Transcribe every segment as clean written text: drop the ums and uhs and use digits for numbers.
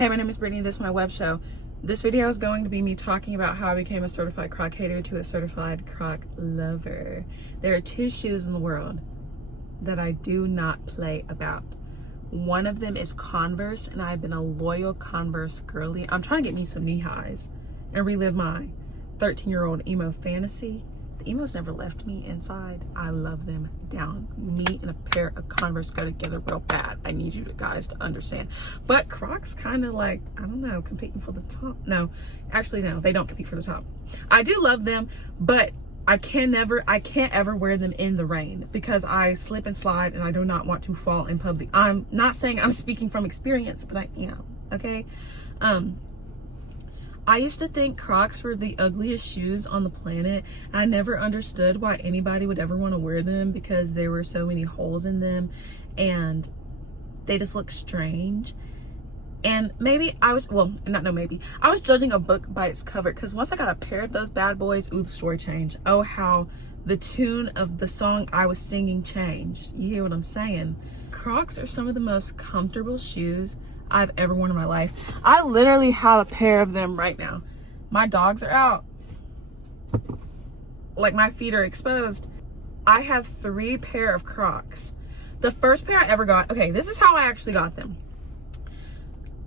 Hey, my name is Brittany. This is my web show. This video is going to be me talking about how I became a certified Croc hater to a certified Croc lover. There are two shoes in the world that I do not play about. One of them is Converse, and I've been a loyal Converse girly. I'm trying to get me some knee highs and relive my 13-year-old emo fantasy. The emos never left me inside. I love them down. Me and a pair of Converse go together real bad. I need you guys to understand. But Crocs kind of like, I don't know, competing for the top. No, actually no, they don't compete for the top. I do love them, but I can't ever wear them in the rain because I slip and slide and I do not want to fall in public. I'm not saying I'm speaking from experience, but I am, okay? I used to think Crocs were the ugliest shoes on the planet. I never understood why anybody would ever want to wear them because there were so many holes in them and they just look strange. And maybe I was judging a book by its cover, because once I got a pair of those bad boys, ooh, the story changed. Oh, how the tune of the song I was singing changed. You hear what I'm saying? Crocs are some of the most comfortable shoes I've ever worn in my life. I literally have a pair of them right now. My dogs are out. Like, my feet are exposed. I have 3 pair of Crocs. The first pair I ever got, okay, this is how I actually got them.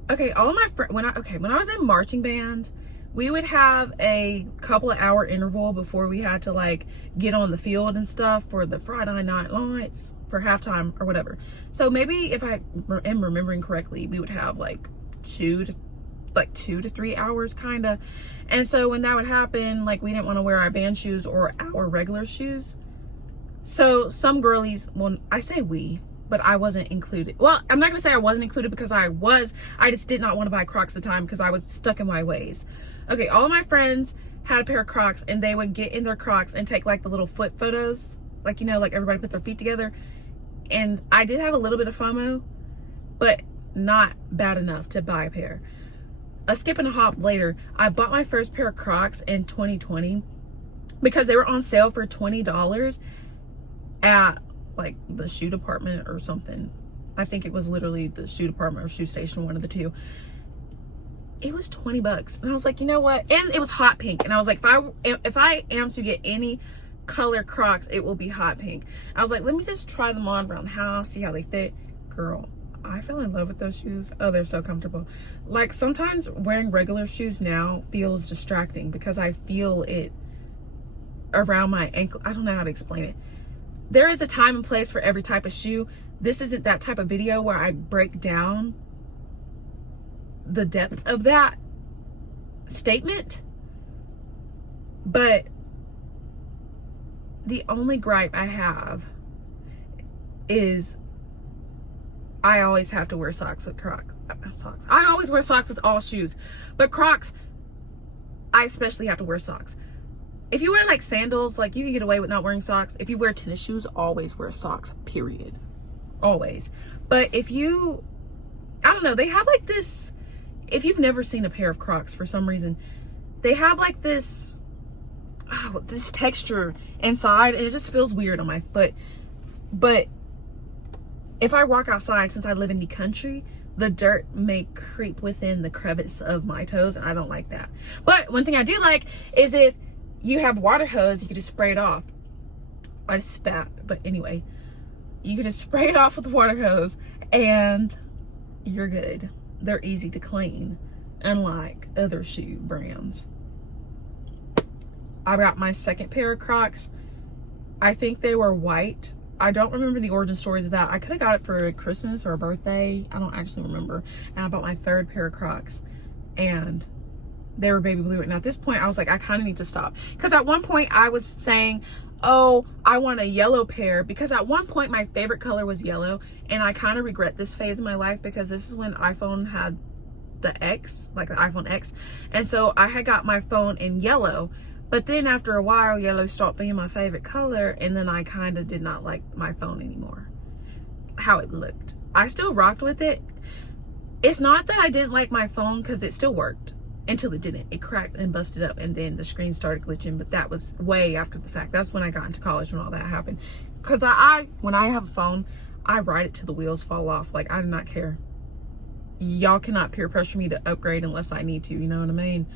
Okay, all of my friends, when I was in marching band, we would have a couple of hour interval before we had to like get on the field and stuff for the Friday night lights for halftime or whatever. So maybe if I am remembering correctly, we would have like 2 to 3 hours kind of. And so when that would happen, like, we didn't want to wear our band shoes or our regular shoes. So some girlies, well, I say we, but I wasn't included. Well, I'm not gonna say I wasn't included because I just did not want to buy Crocs at the time because I was stuck in my ways. Okay, all of my friends had a pair of Crocs and they would get in their Crocs and take like the little foot photos, like, you know, like everybody put their feet together. And I did have a little bit of FOMO, but not bad enough to buy a pair. A skip and a hop later, I bought my first pair of Crocs in 2020 because they were on sale for $20 at like the shoe department or something. I think it was literally the shoe department or shoe station, one of the two. It was $20 and I was like, you know what? And it was hot pink, and I was like, if I am to get any color Crocs, it will be hot pink. I was like, let me just try them on around the house, see how they fit. Girl, I fell in love with those shoes. Oh, they're so comfortable. Like, sometimes wearing regular shoes now feels distracting because I feel it around my ankle. I don't know how to explain it. There is a time and place for every type of shoe. This isn't that type of video where I break down the depth of that statement. But the only gripe I have is I always have to wear socks with Crocs. Socks. I always wear socks with all shoes. But Crocs, I especially have to wear socks. If you wear like sandals, like, you can get away with not wearing socks. If you wear tennis shoes, always wear socks, period. Always. But if you, I don't know, they have like this, if you've never seen a pair of Crocs for some reason, they have like this texture inside, and it just feels weird on my foot. But if I walk outside, since I live in the country, the dirt may creep within the crevice of my toes, and I don't like that. But one thing I do like is if you have water hose, you can just spray it off. I just spat, but anyway, you can just spray it off with the water hose and you're good. They're easy to clean, unlike other shoe brands. I got my second pair of Crocs. I think they were white. I don't remember the origin stories of that. I could have got it for a Christmas or a birthday. I don't actually remember. And I bought my third pair of Crocs and they were baby blue. And at this point I was like, I kind of need to stop, because at one point I was saying, oh, I want a yellow pair, because at one point my favorite color was yellow, and I kind of regret this phase of my life because this is when iPhone had the X, like the iPhone X, and so I had got my phone in yellow. But then after a while, yellow stopped being my favorite color, and then I kind of did not like my phone anymore, how it looked. I still rocked with it. It's not that I didn't like my phone, because it still worked until it didn't. It cracked and busted up, and then the screen started glitching, but that was way after the fact. That's when I got into college, when all that happened. Because when I have a phone, I ride it till the wheels fall off. Like, I do not care. y'all cannot peer pressure me to upgrade unless I need to, you know what I mean?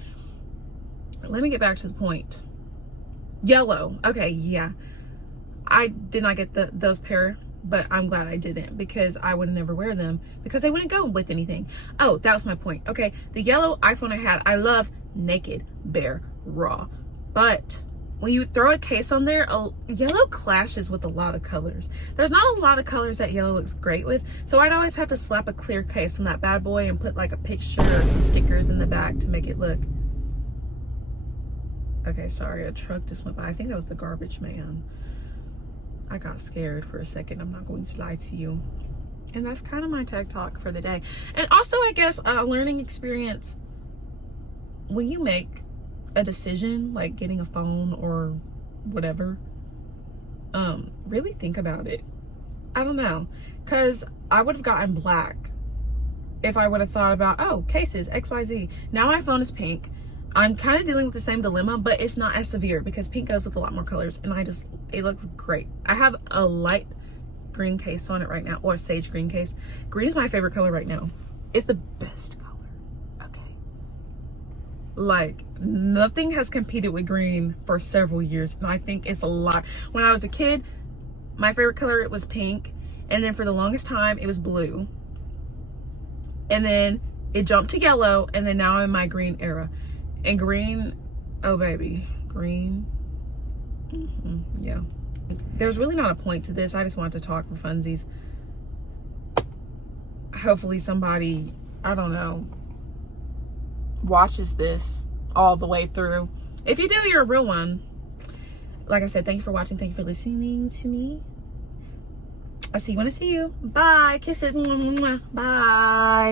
Let me get back to the point. Yellow. Okay, yeah. I did not get those pair, but I'm glad I didn't, because I would never wear them because they wouldn't go with anything. Oh, that was my point. Okay, the yellow iPhone I had, I love naked, bare, raw. But when you throw a case on there, yellow clashes with a lot of colors. There's not a lot of colors that yellow looks great with, so I'd always have to slap a clear case on that bad boy and put like a picture or some stickers in the back to make it look. Okay, sorry, a truck just went by. I think that was the garbage man. I got scared for a second, I'm not going to lie to you. And that's kind of my tech talk for the day. And also, I guess, a learning experience. When you make a decision, like getting a phone or whatever, really think about it. I don't know, because I would have gotten black if I would have thought about, oh, cases, XYZ. Now my phone is pink. I'm kind of dealing with the same dilemma, but it's not as severe because pink goes with a lot more colors, and it looks great. I have a light green case on it right now, or a sage green case. Green is my favorite color right now. It's the best color, okay? Like, nothing has competed with green for several years, and I think it's a lot. When I was a kid, my favorite color, was pink, and then for the longest time, it was blue. And then it jumped to yellow, and then now I'm in my green era. And green, oh baby, green, yeah. There's really not a point to this. I just wanted to talk for funsies. Hopefully somebody, I don't know, watches this all the way through. If you do, you're a real one. Like I said, thank you for watching. Thank you for listening to me. I'll see you when I see you. Bye. Kisses. Bye.